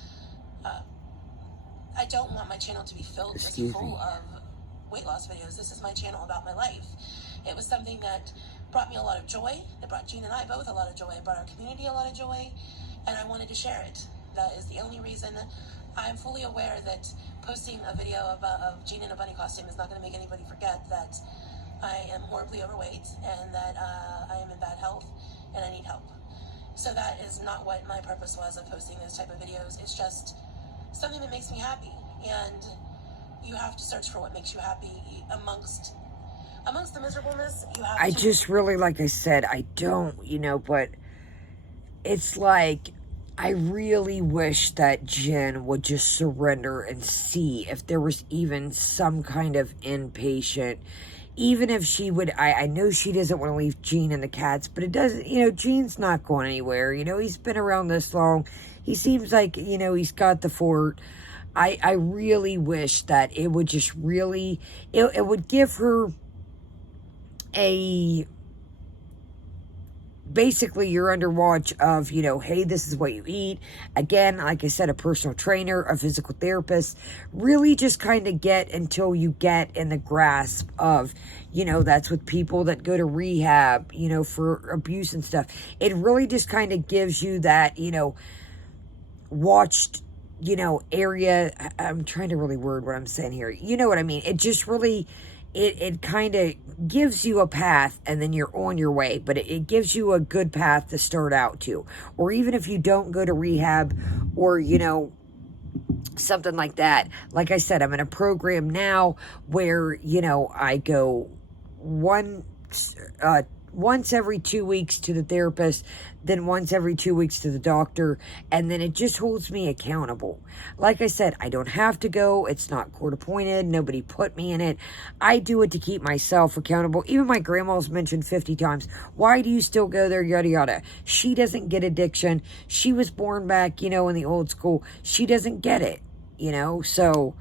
I don't want my channel to be filled just full of weight loss videos. This is my channel about my life. It was something that brought me a lot of joy. It brought Jean and I both a lot of joy. It brought our community a lot of joy, and I wanted to share it. That is the only reason. I'm fully aware that posting a video of Jean in a bunny costume is not going to make anybody forget that I am horribly overweight and that I am in bad health and I need help. So that is not what my purpose was of posting those type of videos. It's just something that makes me happy, and you have to search for what makes you happy amongst the miserableness. I just really, like I said, I don't, but it's like, I really wish that Jen would just surrender and see if there was even some kind of inpatient. Even if she would, I know she doesn't want to leave Jean and the cats, but it doesn't, Jean's not going anywhere. He's been around this long. He seems like, he's got the fort. I really wish that it would just really, it would give her basically you're under watch of, hey, this is what you eat. Again, like I said, a personal trainer, a physical therapist, really just kind of get until you get in the grasp of, that's with people that go to rehab, for abuse and stuff. It really just kind of gives you that, watched, area. I'm trying to really word what I'm saying here. You know what I mean? It just really, it kind of gives you a path, and then you're on your way, but it gives you a good path to start out to. Or even if you don't go to rehab, or something like that. Like I said, I'm in a program now where, you know, I go once every 2 weeks to the therapist, then once every 2 weeks to the doctor, and then it just holds me accountable. Like I said, I don't have to go. It's not court appointed. Nobody put me in it. I do it to keep myself accountable. Even my grandma's mentioned 50 times, why do you still go there, yada yada. She doesn't get addiction. She was born back, you know, in the old school. She doesn't get it, you know, so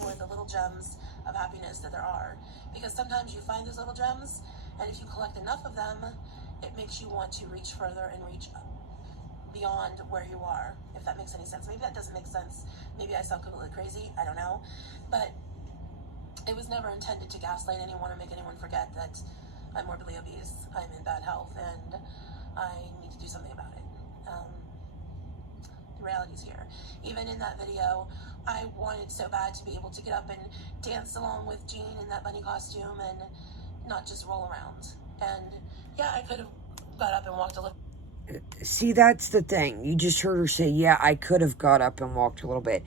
for the little gems of happiness that there are, because sometimes you find those little gems, and if you collect enough of them, it makes you want to reach further and reach beyond where you are, if that makes any sense. Maybe that doesn't make sense. Maybe I sound completely crazy, I don't know, but it was never intended to gaslight anyone or make anyone forget that I'm morbidly obese, I'm in bad health, and I need to do something about it. The reality's here. Even in that video, I wanted so bad to be able to get up and dance along with Jean in that bunny costume and not just roll around. And yeah, I could have got up and walked a little. see, that's the thing. You just heard her say, yeah, I could have got up and walked a little bit.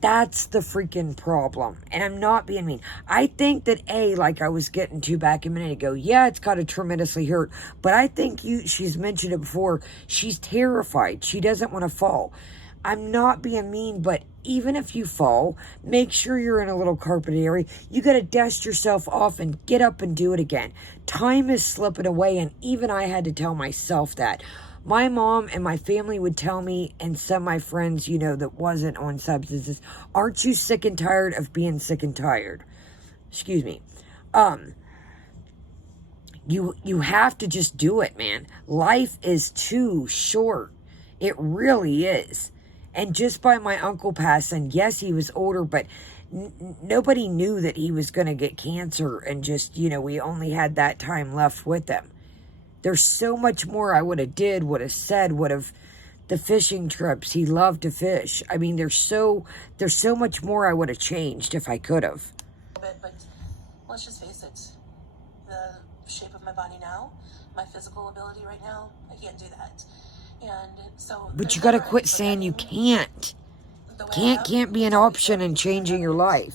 That's the freaking problem. And I'm not being mean. I think that like I was getting to back a minute ago, yeah, it's got to tremendously hurt. But I think she's mentioned it before. She's terrified. She doesn't want to fall. I'm not being mean, but even if you fall, make sure you're in a little carpet area. You got to dust yourself off and get up and do it again. Time is slipping away, and even I had to tell myself that. My mom and my family would tell me, and some of my friends, you know, that wasn't on substances, aren't you sick and tired of being sick and tired? Excuse me. You have to just do it, man. Life is too short. It really is. And just by my uncle passing, yes, he was older, but nobody knew that he was going to get cancer, and just, you know, we only had that time left with him. There's so much more I would have did, would have said, would have, the fishing trips, he loved to fish. I mean, there's so much more I would have changed if I could have. But let's just face it, the shape of my body now, my physical ability right now, I can't do that. And so, but you got to quit saying you can't. Can't be an option in changing your life.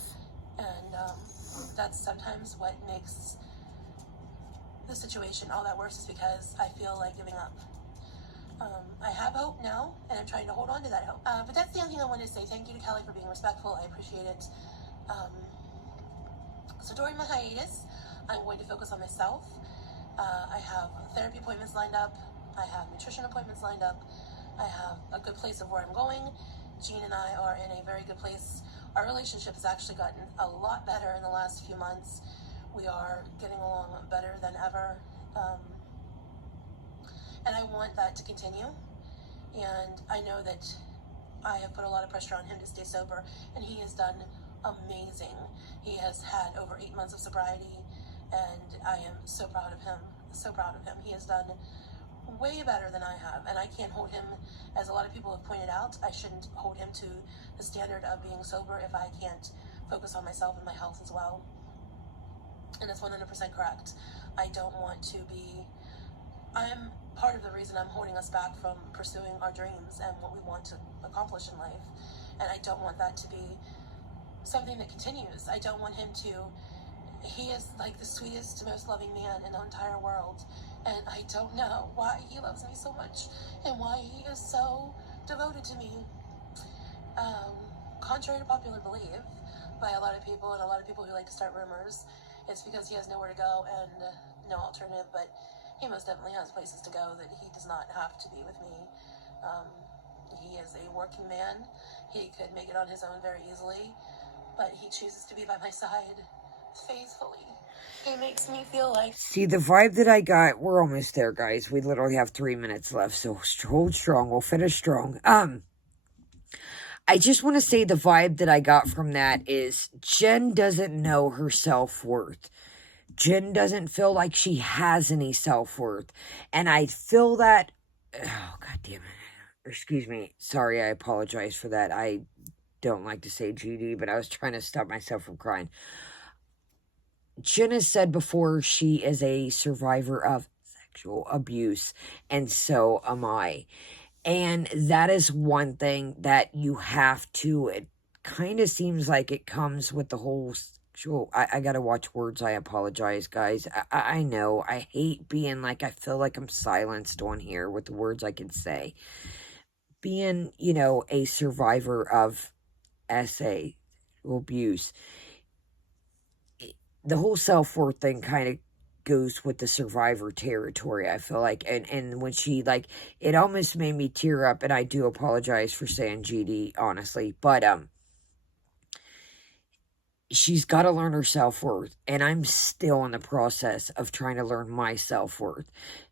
And that's sometimes what makes the situation all that worse, is because I feel like giving up. I have hope now, and I'm trying to hold on to that hope. But that's the only thing I wanted to say. Thank you to Kelly for being respectful. I appreciate it. So during my hiatus, I'm going to focus on myself. I have therapy appointments lined up. I have nutrition appointments lined up. I have a good place of where I'm going. Jean and I are in a very good place. Our relationship has actually gotten a lot better in the last few months. We are getting along better than ever. And I want that to continue. And I know that I have put a lot of pressure on him to stay sober, and he has done amazing. He has had over 8 months of sobriety, and I am so proud of him. So proud of him. He has done way better than I have, and I can't hold him, as a lot of people have pointed out, I shouldn't hold him to the standard of being sober if I can't focus on myself and my health as well. And that's 100% correct. I don't want to be, I'm part of the reason I'm holding us back from pursuing our dreams and what we want to accomplish in life. And I don't want that to be something that continues. I don't want him to, he is like the sweetest, most loving man in the entire world. And I don't know why he loves me so much and why he is so devoted to me. Contrary to popular belief by a lot of people, and a lot of people who like to start rumors, it's because he has nowhere to go and no alternative, but he most definitely has places to go that he does not have to be with me. He is a working man. He could make it on his own very easily, but he chooses to be by my side faithfully. He makes me feel like... See, the vibe that I got, we're almost there, guys. We literally have 3 minutes left, so hold strong. We'll finish strong. I just want to say the vibe that I got from that is Jen doesn't know her self-worth. Jen doesn't feel like she has any self-worth. And I feel that... Oh, God damn it. Excuse me. Sorry, I apologize for that. I don't like to say GD, but I was trying to stop myself from crying. Jen has said before she is a survivor of sexual abuse, and so am I. And that is one thing that you have to, it kind of seems like it comes with the whole, I gotta watch words, I apologize, guys. I know, I hate being like, I feel like I'm silenced on here with the words I can say. Being, you know, a survivor of SA abuse, the whole self-worth thing kind of goes with the survivor territory, I feel like. And when she, like, it almost made me tear up, and I do apologize for saying GD, honestly, but she's got to learn her self-worth, and I'm still in the process of trying to learn my self-worth.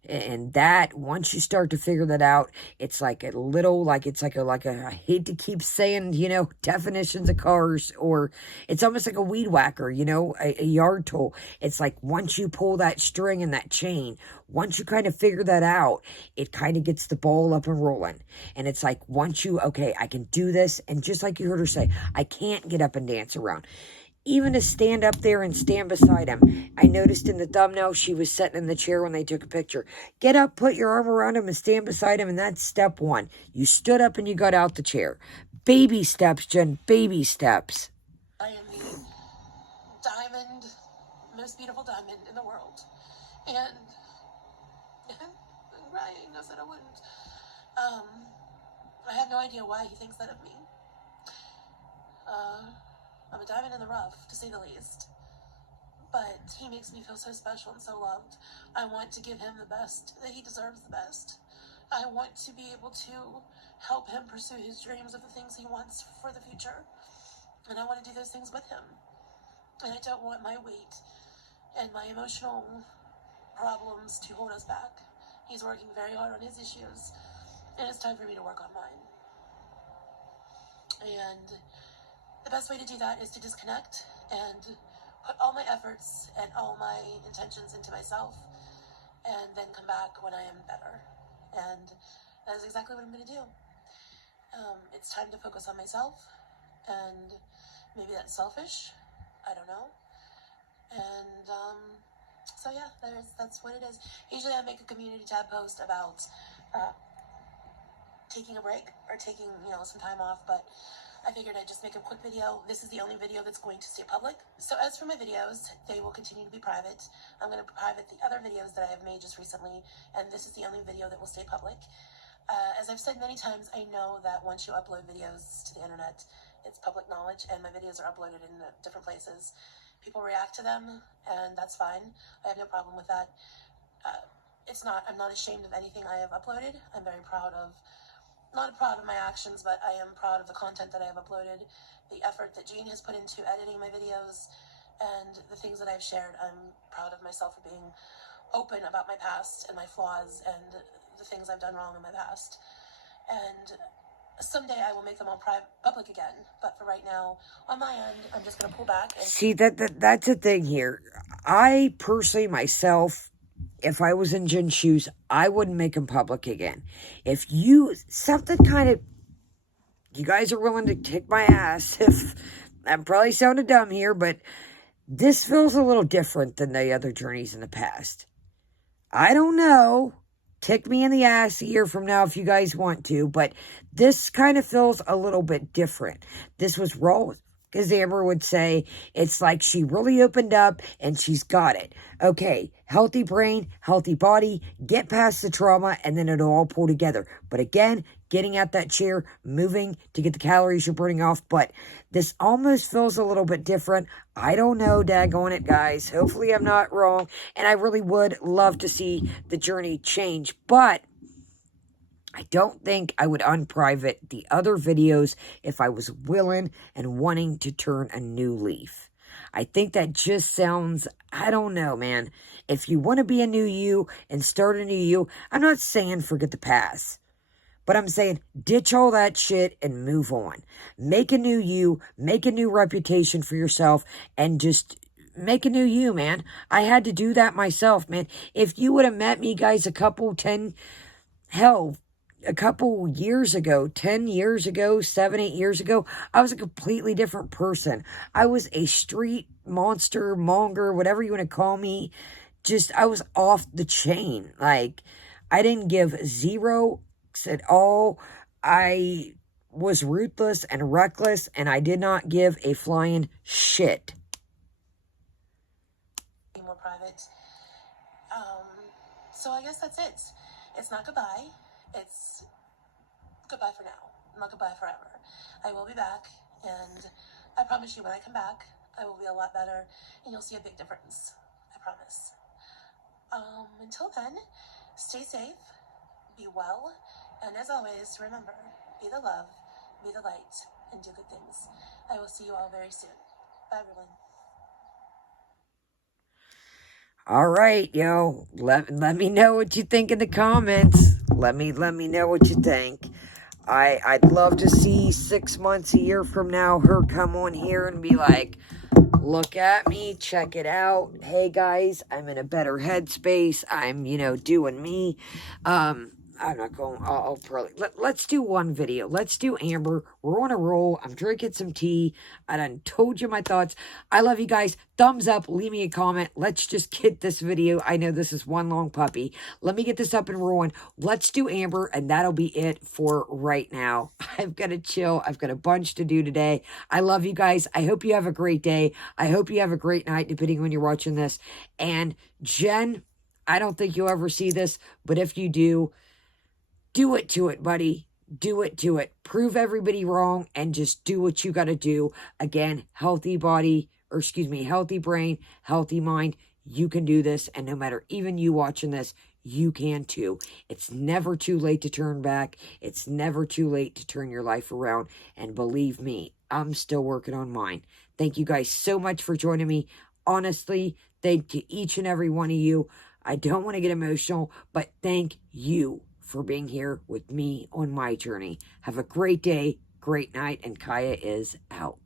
And that, once you start to figure that out, it's like a little, like, it's like a I hate to keep saying, you know, definitions of cars, or it's almost like a weed whacker, you know, a yard tool. It's like, once you pull that string and that chain, once you kind of figure that out, it kind of gets the ball up and rolling. And it's like, once you, okay, I can do this, and just like you heard her say, I can't get up and dance around. Even to stand up there and stand beside him. I noticed in the thumbnail she was sitting in the chair when they took a picture. Get up, put your arm around him, and stand beside him, and that's step one. You stood up and you got out the chair. Baby steps, Jen, baby steps. I am the diamond, most beautiful diamond in the world. And Ryan knows that I wouldn't. I have no idea why he thinks that of me. I'm a diamond in the rough, to say the least. But he makes me feel so special and so loved. I want to give him the best, that he deserves the best. I want to be able to help him pursue his dreams of the things he wants for the future. And I want to do those things with him. And I don't want my weight and my emotional problems to hold us back. He's working very hard on his issues, and it's time for me to work on mine. And the best way to do that is to disconnect and put all my efforts and all my intentions into myself, and then come back when I am better. And that is exactly what I'm going to do. It's time to focus on myself, and maybe that's selfish. I don't know. And so yeah, that's what it is. Usually I make a community tab post about taking a break or taking, you know, some time off, but I figured I'd just make a quick video. This is the only video that's going to stay public. So as for my videos, they will continue to be private. I'm going to private the other videos that I have made just recently, and this is the only video that will stay public. As I've said many times, I know that once you upload videos to the internet, it's public knowledge, and my videos are uploaded in different places. People react to them, and that's fine. I have no problem with that. I'm not ashamed of anything I have uploaded. I'm very proud of, not proud of my actions, but I am proud of the content that I have uploaded, the effort that Jean has put into editing my videos, and the things that I've shared. I'm proud of myself for being open about my past and my flaws and the things I've done wrong in my past. And someday I will make them all public again. But for right now, on my end, I'm just going to pull back. And see, that's the thing here. I personally, myself, if I was in Jen's shoes, I wouldn't make them public again. If you, something kind of, you guys are willing to kick my ass, if I'm probably sounding dumb here, but this feels a little different than the other journeys in the past. I don't know. Kick me in the ass a year from now if you guys want to, but this kind of feels a little bit different. This was raw, as Amber would say. It's like she really opened up and she's got it. Okay, healthy brain, healthy body, get past the trauma, and then it'll all pull together. But again, getting out that chair, moving to get the calories you're burning off. But this almost feels a little bit different. I don't know, daggone it, guys. Hopefully I'm not wrong. And I really would love to see the journey change. But I don't think I would unprivate the other videos if I was willing and wanting to turn a new leaf. I think that just sounds, I don't know, man. If you want to be a new you and start a new you, I'm not saying forget the past. But I'm saying ditch all that shit and move on. Make a new you, make a new reputation for yourself, and just make a new you, man. I had to do that myself, man. If you would have met me, guys, a couple years ago, 10 years ago, 7, 8 years ago, I was a completely different person. I was a street monster, monger, whatever you want to call me. Just, I was off the chain. Like, I didn't give zero said, oh, I was ruthless and reckless, and I did not give a flying shit. More private. So I guess that's it. It's not goodbye. It's goodbye for now. Not goodbye forever. I will be back, and I promise you when I come back, I will be a lot better, and you'll see a big difference. I promise. Until then, stay safe, be well, and as always, remember, be the love, be the light, and do good things. I will see you all very soon. Bye, everyone. All right, yo. Let me know what you think in the comments. Let me know what you think. I'd love to see 6 months, a year from now, her come on here and be like, look at me, check it out. Hey guys, I'm in a better headspace. I'm, doing me. I'm not going, I'll probably, let's do one video. Let's do Amber. We're on a roll. I'm drinking some tea. I done told you my thoughts. I love you guys. Thumbs up. Leave me a comment. Let's just get this video. I know this is one long puppy. Let me get this up and rolling. Let's do Amber, and that'll be it for right now. I've got to chill. I've got a bunch to do today. I love you guys. I hope you have a great day. I hope you have a great night, depending on when you're watching this. And Jen, I don't think you'll ever see this, but if you do it to it, buddy. Do it to it. Prove everybody wrong and just do what you got to do. Again, healthy body, healthy brain, healthy mind. You can do this. And no matter even you watching this, you can too. It's never too late to turn back. It's never too late to turn your life around. And believe me, I'm still working on mine. Thank you guys so much for joining me. Honestly, thank you each and every one of you. I don't want to get emotional, but thank you for being here with me on my journey. Have a great day, great night, and Kaya is out.